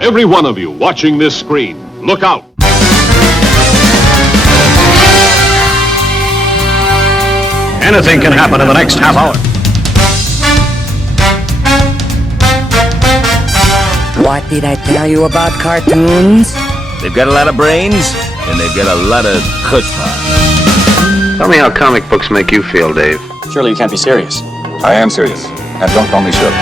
Every one of you watching this screen, look out. Anything can happen in the next half hour. What did I tell you about cartoons? They've got a lot of brains, and they've got a lot of chutzpah. Tell me how comic books make you feel, Dave. Surely you can't be serious. I am serious, and don't call me Shirley.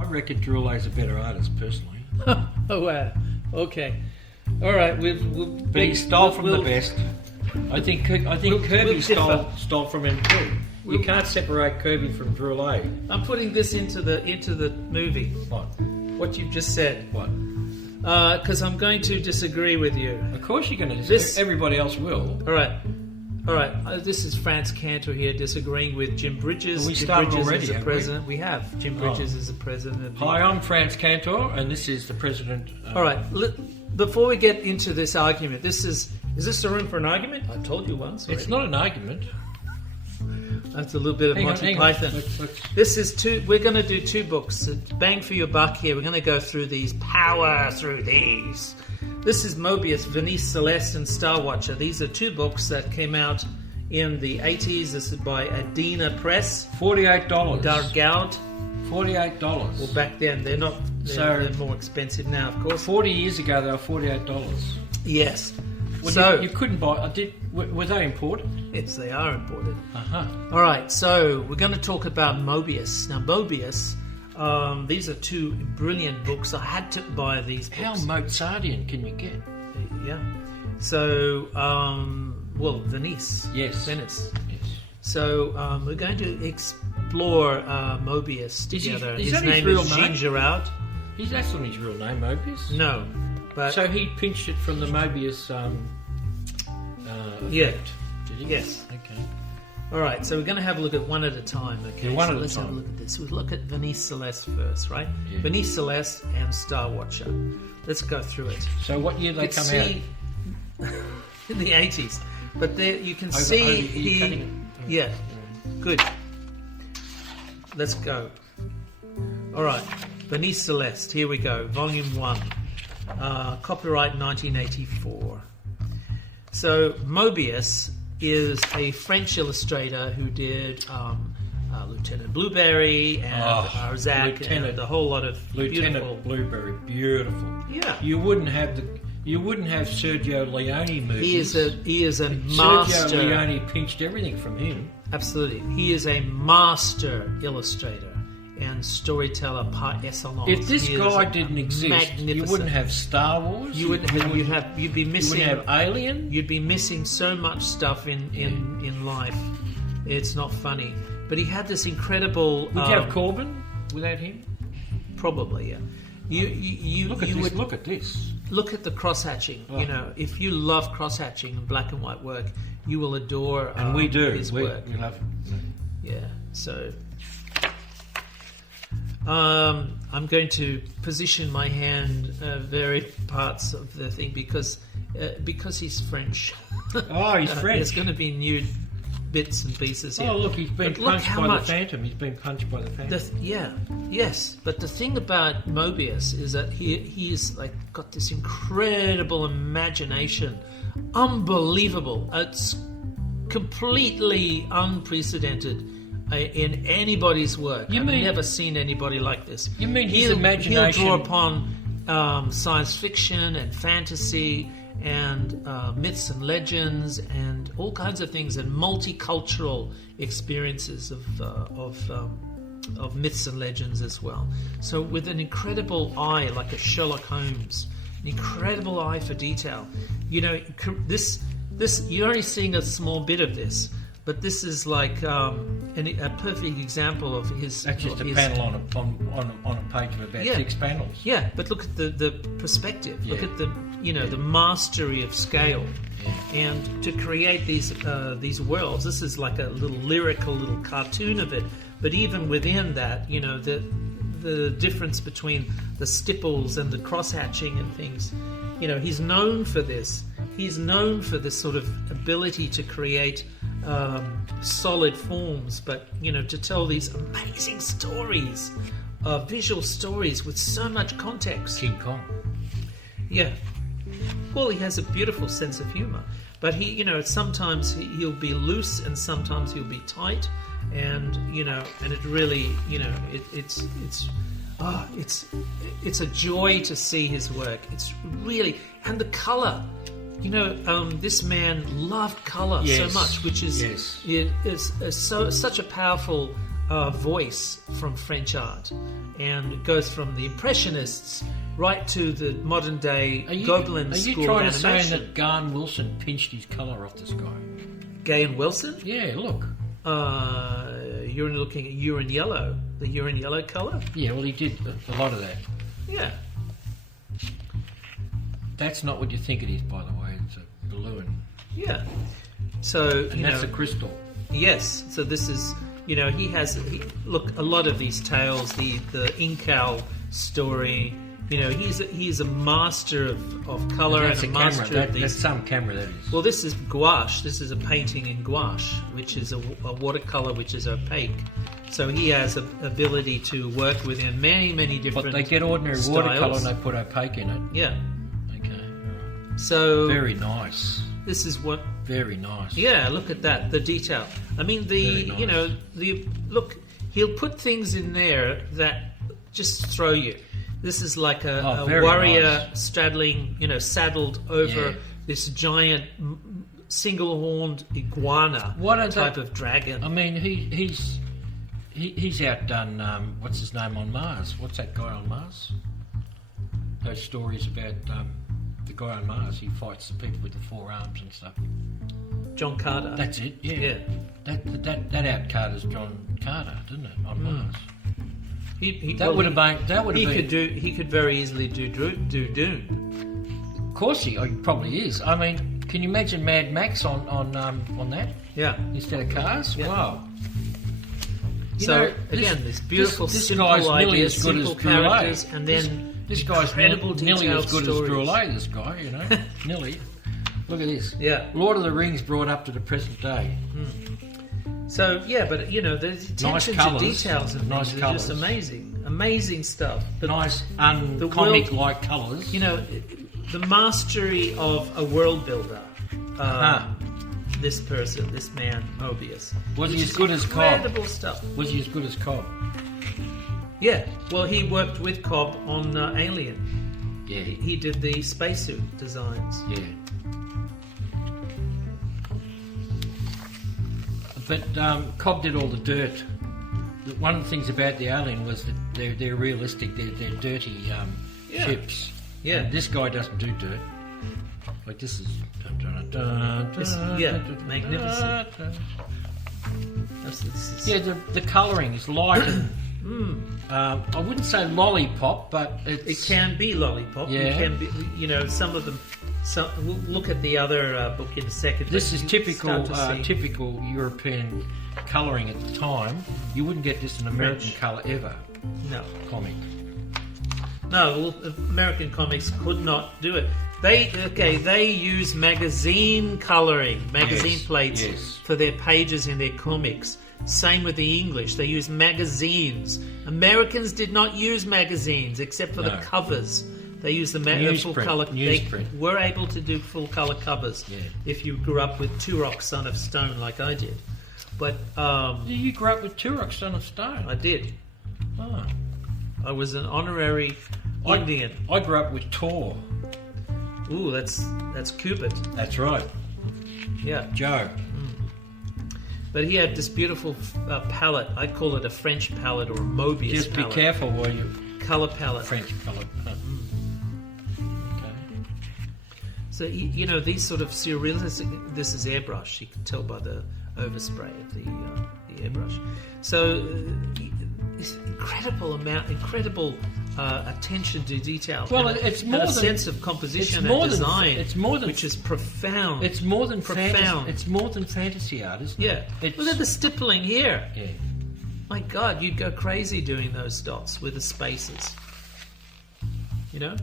I reckon Giroude's a better artist, personally. Oh, wow. Okay. All right. But he stole from the best. I think Kirby stole from him too. You can't separate Kirby from Giroud. I'm putting this into the movie. What you've just said. What? Because I'm going to disagree with you. Of course you're going to. Everybody else will. All right. This is Franz Cantor here disagreeing with Jim Bridges. We started Jim Bridges already, is the haven't president. We have. Jim Bridges is the president. Hi, I'm Franz Cantor, and this is the president. All right. Before we get into this argument, is this a room for an argument? I told you once. It's not an argument. That's a little bit of Monty Python. This is we're going to do two books. Bang for your buck here. We're going to go through these. Power through these. This is Moebius, Venice, Celeste, and Starwatcher. These are two books that came out in the 80s. This is by Adena Press. $48. Dargout. $48. Well, back then they're not. They're more expensive now, of course. 40 years ago they were $48. Yes. Well, so you couldn't buy. Were they imported? Yes, they are imported. Uh-huh. All right. So we're going to talk about Moebius. Now, Moebius. These are two brilliant books. I had to buy these books. How Mozartian can you get? Yeah. So, Venice. Yes. Venice. Yes. So, we're going to explore Moebius together. Is his that name real is name? Jean Giraud. That's not his real name, Moebius? No. But so he pinched it from the Moebius effect, did he? Yes. Okay. All right, so we're going to have a look at one at a time. Okay, one at a let's time. have a look at this. We'll look at Venice Celeste first, right? Yeah. Venice Celeste and Starwatcher. Let's go through it. So what year did they come out? In the 80s. But there you can Are see you cutting it? Yeah, good. Let's go. All right, Venice Celeste. Here we go. Volume 1. Copyright 1984. So Moebius is a French illustrator who did Lieutenant Blueberry and Arzac and a whole lot of Lieutenant Blueberry, beautiful. Yeah, you wouldn't have Sergio Leone movies. He is a master. Sergio Leone pinched everything from him. Absolutely, he is a master illustrator and storyteller par excellence. If this guy didn't exist, you wouldn't have Star Wars. You'd be missing. You wouldn't have Alien. You'd be missing so much stuff in life. It's not funny. But he had this incredible. Would you have Corbin without him? Probably, yeah. Look at this. Look at the cross-hatching. Oh. You know, if you love cross-hatching and black and white work, you will adore. And we do. His work. We love it. Yeah. So. I'm going to position my hand varied parts of the thing because he's French. Oh, he's French. There's going to be new bits and pieces here. Oh, look, he's been punched by the Phantom. He's been punched by the Phantom. Yes. But the thing about Moebius is that he's like got this incredible imagination, unbelievable. It's completely unprecedented. In anybody's work. I've never seen anybody like this. You mean his imagination? He'll draw upon science fiction and fantasy and myths and legends and all kinds of things and multicultural experiences of myths and legends as well. So with an incredible eye, like a Sherlock Holmes, an incredible eye for detail. You know, this you're only seeing a small bit of this. But this is like a perfect example of his. That's just a panel on a page of about 6 panels. Yeah, but look at the perspective. Yeah. Look at the mastery of scale, and to create these worlds. This is like a little lyrical little cartoon of it. But even within that, the difference between the stipples and the cross-hatching and things. He's known for this. He's known for this sort of ability to create solid forms, but to tell these amazing stories, visual stories with so much context. King Kong. Yeah. Well, he has a beautiful sense of humor, but he, sometimes he'll be loose and sometimes he'll be tight, and and it really, it's a joy to see his work. It's really, and the color. This man loved color so much, which is such a powerful voice from French art, and it goes from the Impressionists right to the modern day Gobelin school of animation. Are you trying to say that Garn Wilson pinched his colour off this guy? Gahan Wilson? Yeah, look. You're looking at urine yellow, the urine yellow colour? Yeah, well, he did a lot of that. Yeah. That's not what you think it is, by the way. It's a balloon. Yeah. So, and that's a crystal. Yes. So this is, he has, look, a lot of these tales, the Incal story, he's a master of colour and a master of these. That's some camera, that is. Well, this is gouache. This is a painting in gouache, which is a watercolour which is opaque. So he has an ability to work within many, many different But they get ordinary styles. Watercolour and they put opaque in it. Yeah. Okay. Right. So very nice. This is what. Very nice. Yeah, look at that, the detail. I mean, nice. Look, he'll put things in there that just throw you. This is like a warrior nice. Straddling, saddled over this giant single-horned iguana type of dragon. I mean, he's outdone, what's his name on Mars? What's that guy on Mars? Those stories about the guy on Mars, he fights the people with the 4 arms and stuff. John Carter. That's it, yeah. That out-Carters John Carter, didn't it, on Mars? He could very easily do Dune. Of course he probably is. I mean, can you imagine Mad Max on that? Yeah. Instead of cars? Yeah. Wow. This beautiful, this simple guy's ideas, nearly as good simple as characters, and then this guy's incredible nearly as good stories. as Droulet, this guy, nearly. Look at this. Yeah. Lord of the Rings brought up to the present day. So, but, the attention to details and nice things are colours. just amazing. Amazing stuff. But nice, comic-like colours. The mastery of a world builder. This person, this man, Moebius. Was he as good as Cobb? Incredible stuff. Was he as good as Cobb? Yeah. Well, he worked with Cobb on Alien. Yeah. He did the spacesuit designs. Yeah. But Cobb did all the dirt. One of the things about the Alien was that they're realistic. They're dirty ships. Yeah. And this guy doesn't do dirt. Like this is. Magnificent. Yeah, the colouring is light and. I wouldn't say lollipop, but it can be lollipop. Yeah. It can be. Some of them. So we'll look at the other book in a second. This is typical European colouring at the time. You wouldn't get this in American colour ever. No. Comic. No, American comics could not do it. They use magazine colouring, plates for their pages in their comics. Same with the English. They use magazines. Americans did not use magazines except for the covers. They used the full colour. They were able to do full colour covers if you grew up with Turok, Son of Stone, like I did. But you grew up with Turok, Son of Stone. I did. Oh. I was an honorary Indian. I grew up with Tor. Ooh, that's Cupid. That's right. Yeah, Joe. But he had this beautiful palette. I call it a French palette or a Moebius Just palette. Be careful while you colour palette. French palette. So, these sort of surrealistic... This is airbrush. You can tell by the overspray of the airbrush. So, this incredible attention to detail. Well, it's more than... a sense of composition and design, which is profound. It's more than profound. It's more than fantasy art, isn't it? Yeah. Look at the stippling here. Yeah. My God, you'd go crazy doing those dots with the spaces. You know?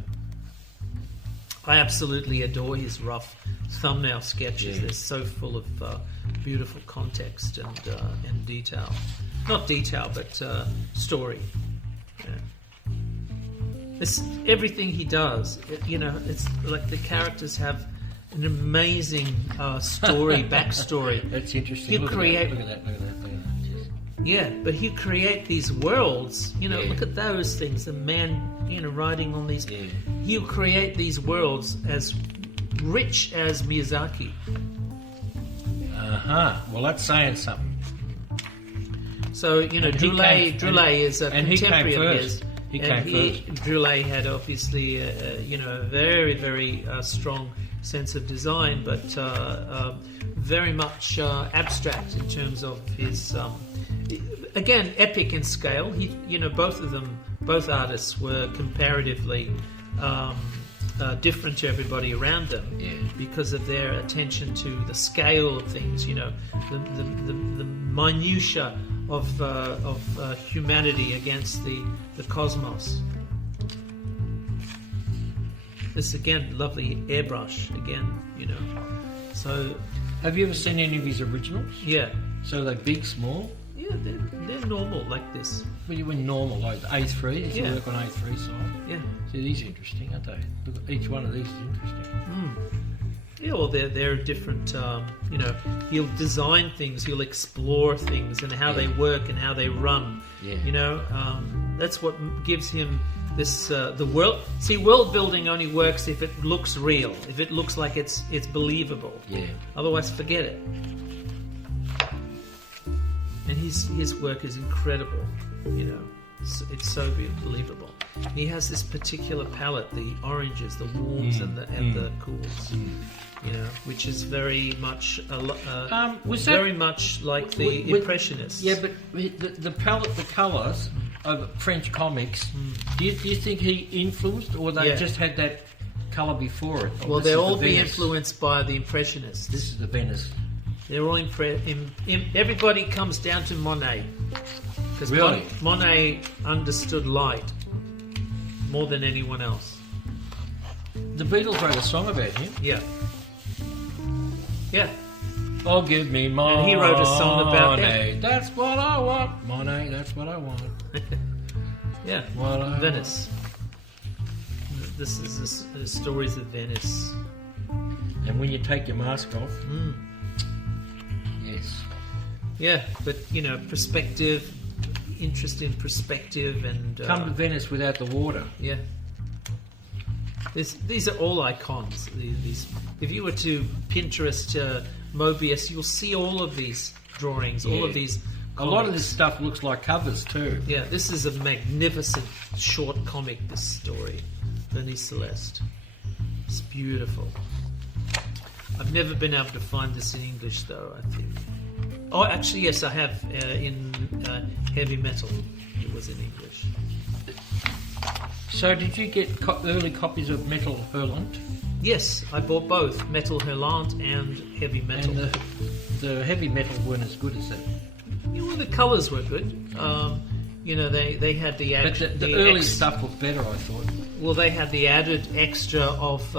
I absolutely adore his rough thumbnail sketches. They're so full of beautiful context and detail. Not detail, but story. Yeah. It's everything he does. It's like the characters have an amazing story, backstory. That's interesting. He'll create. Look at that. Yeah, but he'll create these worlds. Look at those things. The man, riding on these. Yeah. He'll create these worlds as rich as Miyazaki. Well, that's saying something. So Droulet is a contemporary of his. He came first. Droulet had obviously a very, very strong sense of design, but very much abstract in terms of his. Again, epic in scale. Both artists were comparatively different to everybody around them because of their attention to the scale of things. The minutiae of humanity against the cosmos. This again, lovely airbrush again. So, have you ever seen any of his originals? Yeah. So they're big, small. Yeah, they're normal like this. Well, you went normal, like A3. Does he work on A3 side? Yeah. See, these are interesting, aren't they? Look, each one of these is interesting. Yeah, well, they're different. He'll design things, he'll explore things, and how they work and how they run. Yeah. That's what gives him this the world. See, world building only works if it looks real, if it looks like it's believable. Yeah. Otherwise, forget it. And his work is incredible. It's so believable. And he has this particular palette, the oranges, the warms, and the cools. Which is very much very much like the Impressionists. Yeah, but the palette, the colours of French comics. Do you think he influenced, or they just had that colour before it? Well, they'll all be influenced by the Impressionists. This is the Venice. They're all everybody comes down to Monet. Because Monet understood light more than anyone else. The Beatles wrote a song about him. Yeah. Yeah. Oh, give me Monet. And he wrote a song about Monet. That's what I want. Monet, that's what I want. Yeah. Venice. This is the stories of Venice. And when you take your mask off. Yes. Yeah, but perspective, interest in perspective, and come to Venice without the water. Yeah. These are all icons. These, if you were to Pinterest Moebius, you'll see all of these drawings, all of these comics. A lot of this stuff looks like covers too. Yeah, this is a magnificent short comic, this story, Venice Celeste. It's beautiful. I've never been able to find this in English, though, I think. Oh, actually, yes, I have in Heavy Metal. It was in English. So did you get early copies of Metal Hurlant? Yes, I bought both, Metal Hurlant and Heavy Metal. And the Heavy Metal weren't as good as that. The colours were good. They had the But the early stuff looked better, I thought. Well, they had the added extra of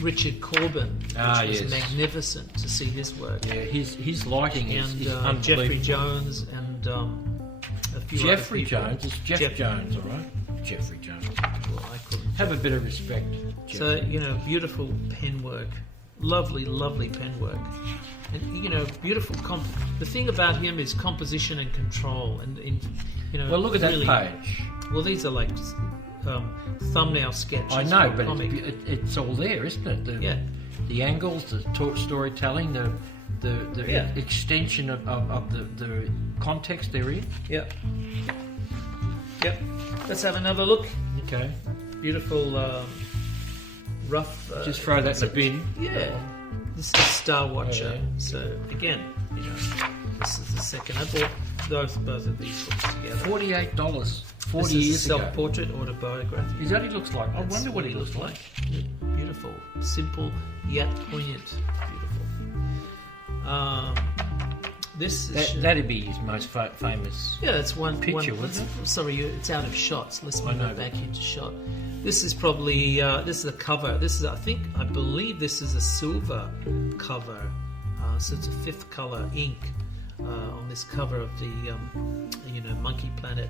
Richard Corbin, which was magnificent to see his work. Yeah, his lighting is unbelievable. Jeffrey Jones and a few Jeffrey other people. Jones, it's Jeff Jones, all right? Jeffrey Jones. Well, I couldn't. Have a bit of respect. Jeffrey. So, beautiful pen work. Lovely, lovely pen work. And, beautiful... the thing about him is composition and control. Well, look at that page. Well, these are like thumbnail sketches. I know, but it's all there, isn't it? The angles, the storytelling, the extension of the context they're in. Yep. Let's have another look. Okay. Beautiful, rough... Just throw that in the bin. Yeah. This is Starwatcher. Yeah. So, again, this is the second. I bought both of these books together. $48. 40 this years is ago. Self-portrait autobiography. Is that what he looks like? I wonder what he looks like. Beautiful. Simple, yet poignant. Beautiful. That'd be his most famous. Yeah, it's one picture, one, wouldn't it? Sorry, it's out of shots. Let's move know, it back into shot. This is probably this is a cover. This is I believe this is a silver cover. So it's a 5th color ink on this cover of the Monkey Planet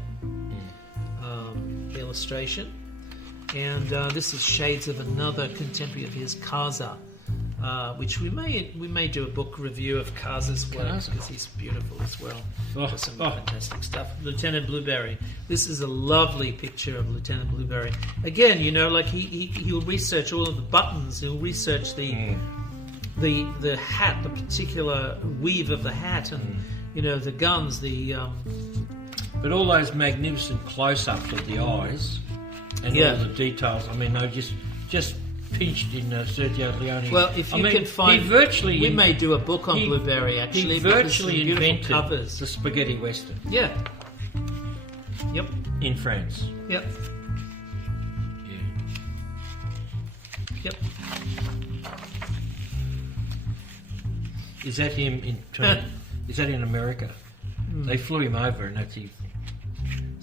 illustration. And this is shades of another contemporary of his, Kaza, which we may do a book review of Kaza's work because he's beautiful as well. Some fantastic stuff. Lieutenant Blueberry. This is a lovely picture of Lieutenant Blueberry. Again, like he'll research all of the buttons. He'll research the hat, the particular weave of the hat, and the guns, But all those magnificent close-ups of the eyes and all the details. I mean, they just pinched in Sergio Leone. Well, if you can find, we may do a book on Blueberry. Actually, he virtually invented covers. the spaghetti western. Yeah. Yep. In France. Yep. Yeah. Yep. Is that him in? Is that in America? They flew him over, and that's his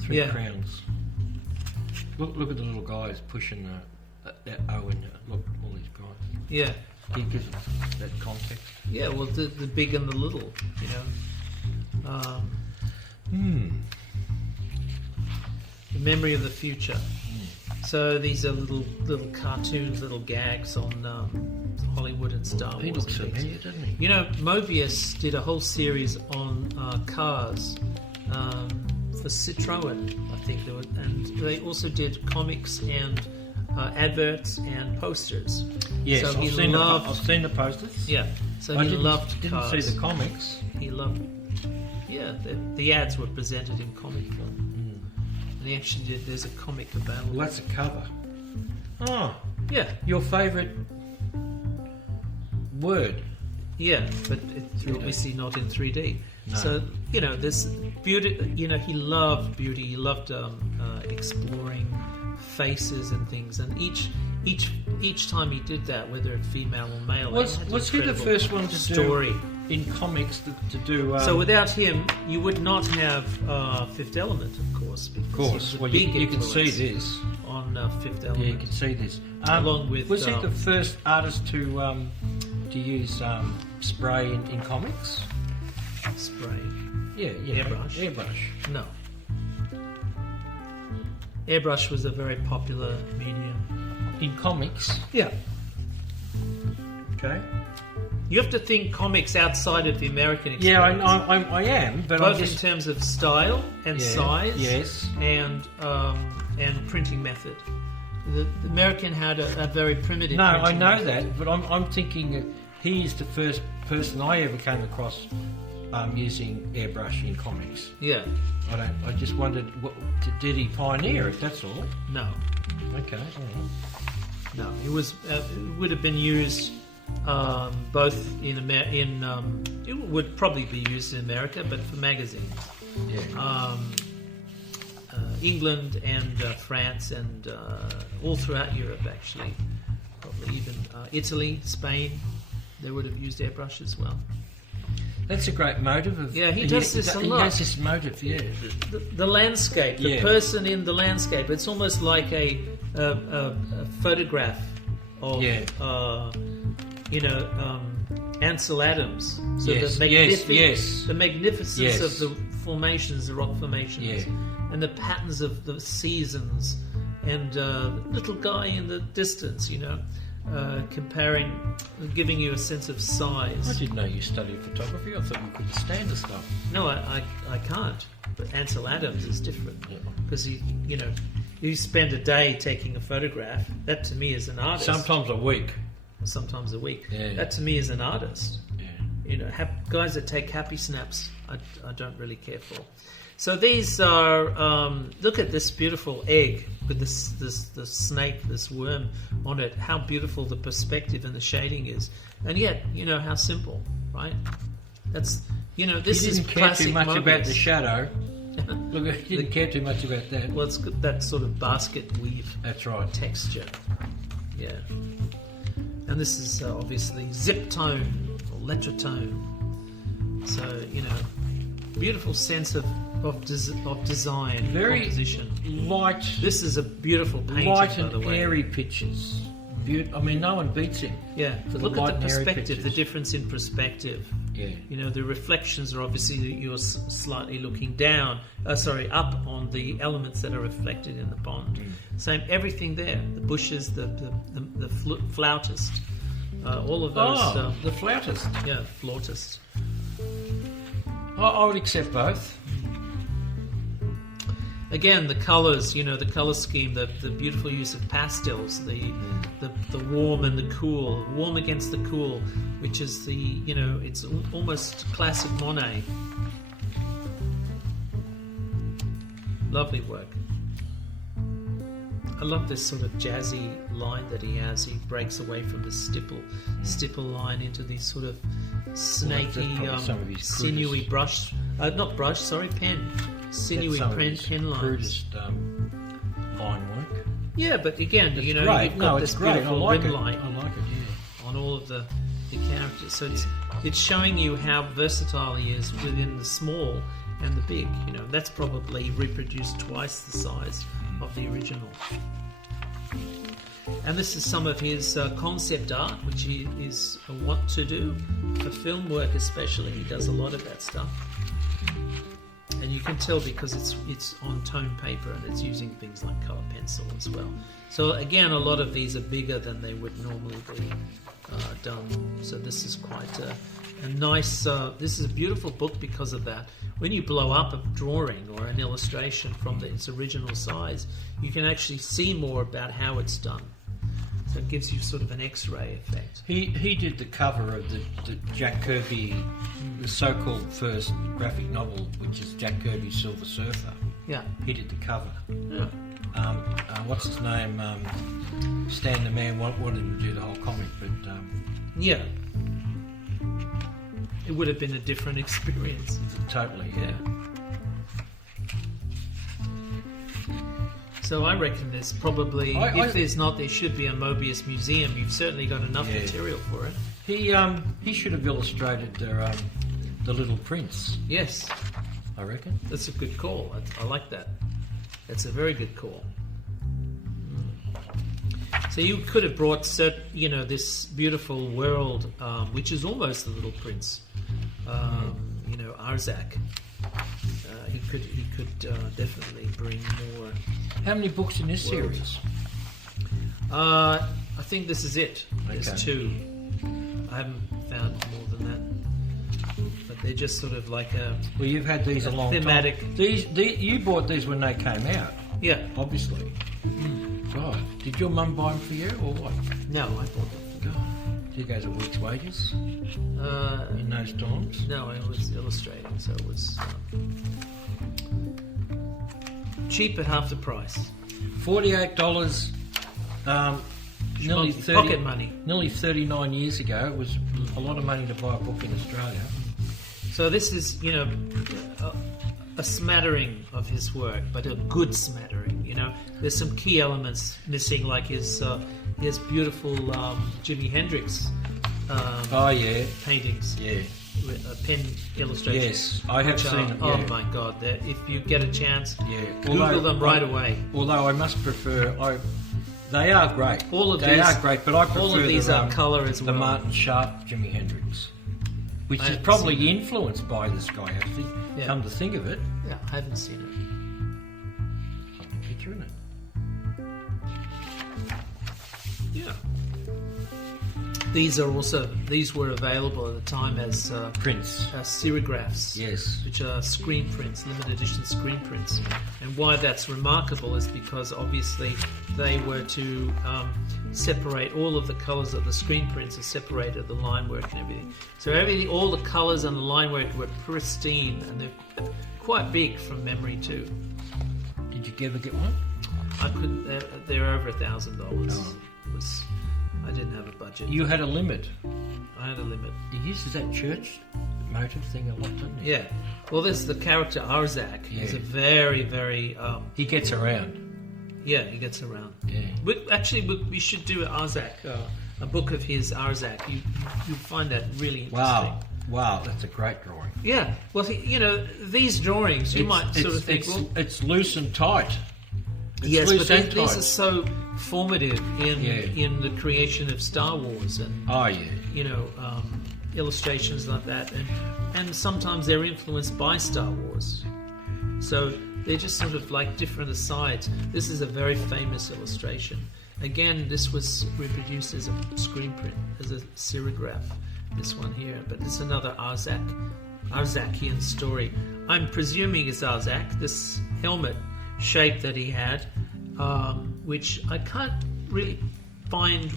3 crowns. Look at the little guys pushing that Owen. Look, all these guys. Yeah. He gives that context. Yeah. Well, the big and the little. The memory of the future. So these are little cartoons, little gags on Hollywood and Star Wars. He looks familiar, doesn't he? Moebius did a whole series on cars for Citroën, I think, and they also did comics and adverts and posters. Yes, so I've seen the posters. Yeah, so he loved didn't cars. see the comics. He loved. Yeah, the ads were presented in comic form. And he actually did. There's a comic available. Well, that's a cover. Oh, yeah. Your favourite word? Yeah, but it's obviously not in 3D. No. So there's beauty. He loved beauty. He loved exploring faces and things. And each time he did that, whether it's female or male, was he the first one to story do in comics to do? So without him, you would not have Fifth Element, of course. Of course. Well, you can see this on Fifth Element. Yeah, you can see this. Along with was he the first artist to use spray in comics? Spray. Yeah. Airbrush. No. Airbrush was a very popular medium in comics. Yeah. Okay. You have to think comics outside of the American experience. Yeah, I am, but both in terms of style and size, yes, and printing method. The American had a very primitive. No, I know method. that, but I'm thinking that he's the first person I ever came across using airbrush in comics. Yeah. I just wondered, did he pioneer it? That's all. No. Okay. All right. No, it would have been used both it would probably be used in America, but for magazines. Yeah. England and France and all throughout Europe, actually. Probably even Italy, Spain, they would have used airbrush as well. That's a great motive. He does this a lot. He has this motive, yeah. The landscape, the person in the landscape. It's almost like a photograph of, Ansel Adams. So the magnificence of the formations, the rock formations, and the patterns of the seasons, and the little guy in the distance, comparing, giving you a sense of size. I didn't know you studied photography. I thought you couldn't stand the stuff. No, I can't. But Ansel Adams is different because you spend a day taking a photograph. That to me is an artist. Sometimes a week. Yeah. That to me is an artist. Yeah. Guys that take happy snaps, I don't really care for. So these are, look at this beautiful egg with this snake, this worm on it. How beautiful the perspective and the shading is, and yet how simple, right? That's this is classic. He didn't care too much Moebius. about the shadow. Look, he didn't care too much about that. Well, it's got that sort of basket weave. That's right. Texture. Yeah. And this is obviously zip tone or letter tone. So, beautiful sense of design, Very composition. light. This is a beautiful painting, Light by the and way. airy pictures. I mean, no one beats him. Yeah, For the look light at the and airy perspective, the pictures. difference in perspective. Yeah. The reflections are obviously that you're slightly looking down, up on the elements that are reflected in the pond. Same, everything there. The bushes, the flautist, all of those. The flautist. Yeah, flautist. I would accept both. Again, the colours, the colour scheme, the beautiful use of pastels, the warm and the cool, warm against the cool, which is it's almost classic Monet. Lovely work. I love this sort of jazzy line that he has. He breaks away from the stipple line into these sort of snaky, sinewy pen. Sinewy pen lines. Crudest line work. Yeah, but again, It's you've great. got It's this great. beautiful I like rim it. line I like it. Yeah. on all of the characters. So it's showing you how versatile he is within the small and the big. That's probably reproduced twice the size of the original. And this is some of his concept art, which he is a want to do for film work, especially. He does a lot of that stuff. And you can tell because it's on tone paper and it's using things like colour pencil as well. So again, a lot of these are bigger than they would normally be done. So this is quite a nice. This is a beautiful book because of that. When you blow up a drawing or an illustration from its original size, you can actually see more about how it's done. So it gives you sort of an X-ray effect. He did the cover of the Jack Kirby, the so-called first graphic novel, which is Jack Kirby's Silver Surfer. Yeah. He did the cover. Yeah. What's his name? Stan the Man wanted him to do the whole comic, but Yeah. It would have been a different experience. totally, yeah. So I reckon there's probably, if there's not, there should be a Moebius museum. You've certainly got enough material for it. He should have illustrated the Little Prince, Yes, I reckon. that's a good call. I like that. That's a very good call. So you could have brought, this beautiful world, which is almost the Little Prince. Arzak. He could definitely bring more. How many books in this World. series? I think this is it. There's Okay. 2. I haven't found more than that. But they're just sort of like a Well, you've had these a long thematic. time. You bought these when they came out, Yeah. obviously. God, did your mum buy them for you or what? No, I bought them. God, did you guys at week's wages in those times? No, I was illustrating, so it was cheap at half the price. $48. Nearly Pocket 30 money. Nearly 39 years ago, it was a lot of money to buy a book in Australia. So this is, a smattering of his work, but a good smattering. There's some key elements missing, like his beautiful Jimi Hendrix Oh yeah, paintings, yeah. Pen illustrations. Yes, I have which seen are, them. Oh Yeah. my God! If you get a chance, Yeah. Google them right away. Although I must prefer, they are great. All of they these- are great, but I prefer all of these the, are colour as the well. Martin Sharp Jimi Hendrix, which I is haven't probably seen influenced by this guy. Actually, Yeah. come to think of it, Yeah, I haven't seen it. picture in it. Yeah. These were available at the time as Prince. serigraphs. Yes. Which are screen prints, limited edition screen prints. And why that's remarkable is because obviously they were to separate all of the colours of the screen prints, are separated, the line work and everything. So all the colours and the line work were pristine, and they're quite big from memory too. Did you ever get one? I couldn't. They're over $1,000. Oh. I didn't have a budget. You had a limit. I had a limit. He uses that church motive thing a lot, doesn't he? Yeah. Well, this is the character Arzak. He's a very, very. He gets around. Yeah, he gets around. Yeah. We should do Arzak, a book of his Arzak. You'll find that really interesting. Wow. Wow, that's a great drawing. Yeah. Well, these drawings, you might sort of think, it's loose and tight. Yes, but these are so formative in the creation of Star Wars and illustrations like that, and sometimes they're influenced by Star Wars. So they're just sort of like different asides. This is a very famous illustration. Again, this was reproduced as a screen print, as a serigraph. This one here, but it's another Arzakian story. I'm presuming it's Arzak. This helmet shape that he had, which I can't really find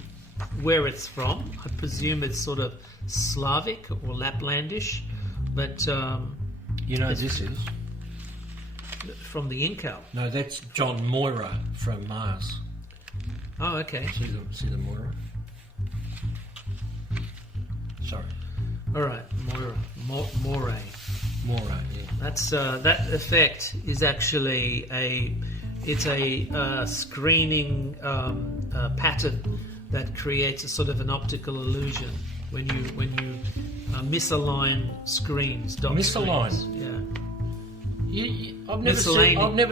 where it's from. I presume it's sort of Slavic or Laplandish, but this is from the Incal. No, that's John Moira from Mars. Oh, okay. See the Moira? Sorry. All right, Moray. Moray, yeah. That's that effect is actually a screening pattern that creates a sort of an optical illusion when you misalign screens. Misalign? Screens. Yeah. I've never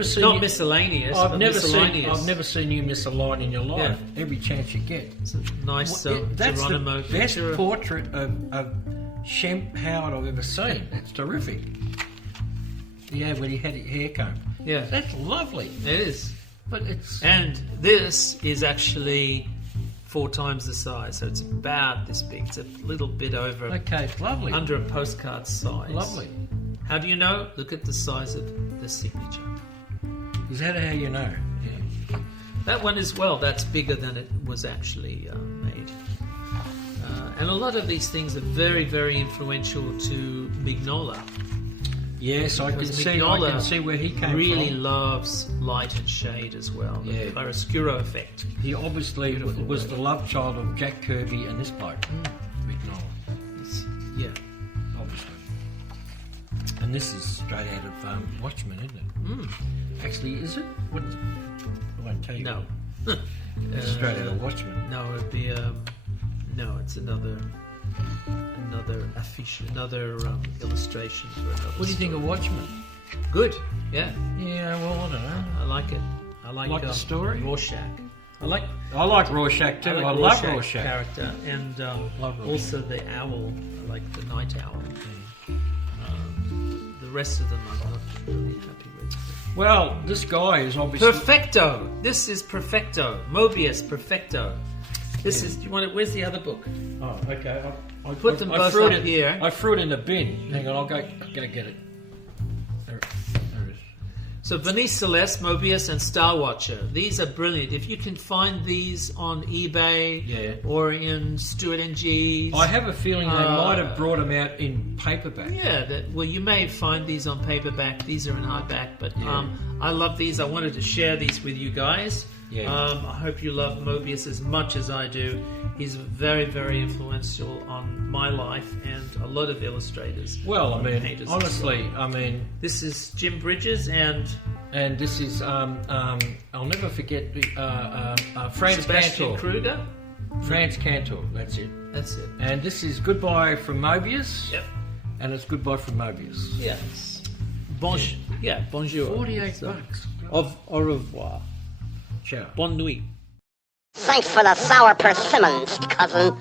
seen not you, miscellaneous. I've but never miscellaneous. I've never seen you misalign in your life. Yeah. Every chance you get. It's a nice that's Geronimo the best picture. portrait of Shemp Howard I've ever seen. That's terrific. Yeah, when he had his hair combed. Yeah, that's lovely. It is. But it's and this is actually 4 times the size, so it's about this big. It's a little bit over. Okay, lovely. Under a postcard size. Lovely. How do you know? Look at the size of the signature. Is that how you know? Yeah. That one as well. That's bigger than it was actually made. And a lot of these things are very, very influential to Mignola. Yes, I can see where he came from. Really loves light and shade as well. Yeah. The chiaroscuro effect. He obviously was the love child of Jack Kirby and this bloke, Mignola. Yeah. Obviously. And this is straight out of Watchmen, isn't it? Mm. Actually, is it? What? I won't tell you. No. It's straight out of Watchmen. No, it'd be no. It's another affiche, another illustration for another. What do you think of Watchmen? Good. Yeah. Yeah. Well, I don't know. I like it. I like the story. Rorschach. I like Rorschach too. I love Rorschach character, and also the owl. I like the night owl. The rest of them I'm not really happy with. Well, this guy is obviously Perfecto. This is Perfecto. Moebius Perfecto. This is. Do you want it? Where's the other book? Oh, okay. I put them both up here. I threw it in the bin. Hang on, I'll go get it. There it is. So Venice, Celeste, Moebius, and Starwatcher. These are brilliant. If you can find these on eBay or in Stuart and G's. I have a feeling they might have brought them out in paperback. Yeah, well, you may find these on paperback. These are in hardback, but I love these. I wanted to share these with you guys. Yeah. I hope you love Moebius as much as I do. He's very, very influential on my life and a lot of illustrators. Well, I mean, honestly, this is Jim Bridges and this is I'll never forget Franz Sebastian Cantor. Kruger. Franz Cantor, that's it. That's it. And this is Goodbye from Moebius. Yep. And it's Goodbye from Moebius. Yes. Bonjour. 48 bucks. Au revoir. Ciao. Bonne nuit. Thanks for the sour persimmons, cousin.